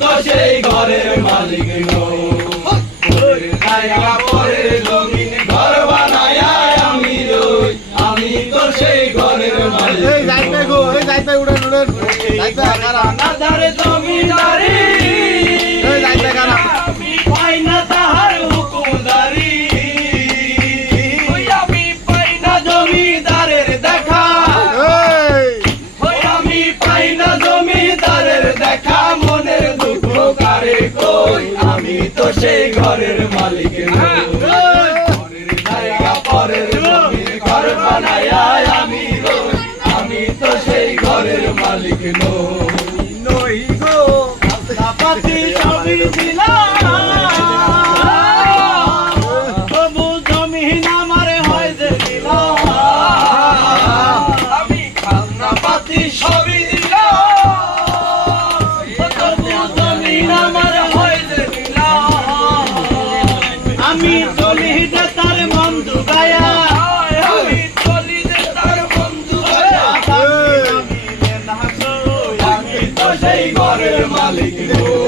তো সেই ঘরের মালিক নই। জায়গা পরের জমিন ঘর বানায় আমি রই, আমি তো সেই ঘরের মালিক নই। ধারে জমিদারি আমি পাই না তাহার হুকুমদারি, আমি পাই না জমিদারের দেখা, আমি পাই না জমিদারের দেখা, মনের দুঃখ কারে কই, আমি তো সেই ঘরের মালিক নই। ঘরের জায়গা পরের জমিন ঘর বানায় আমি রই, আমি তো সেই ঘরের মালিক নই গো। পাতি সবই দিলাম, তবু জমিন আমার হয় যে দিলাম, আমি খাজনা পাতি সবই দিলাম, তবু জমিন আমার হয় যে দিলাম, আমি চলি যে তার বন্ধু গায়া, আমি চলি যে তার বন্ধু গায়া, আমি তো সেই ঘরের মালিক নই।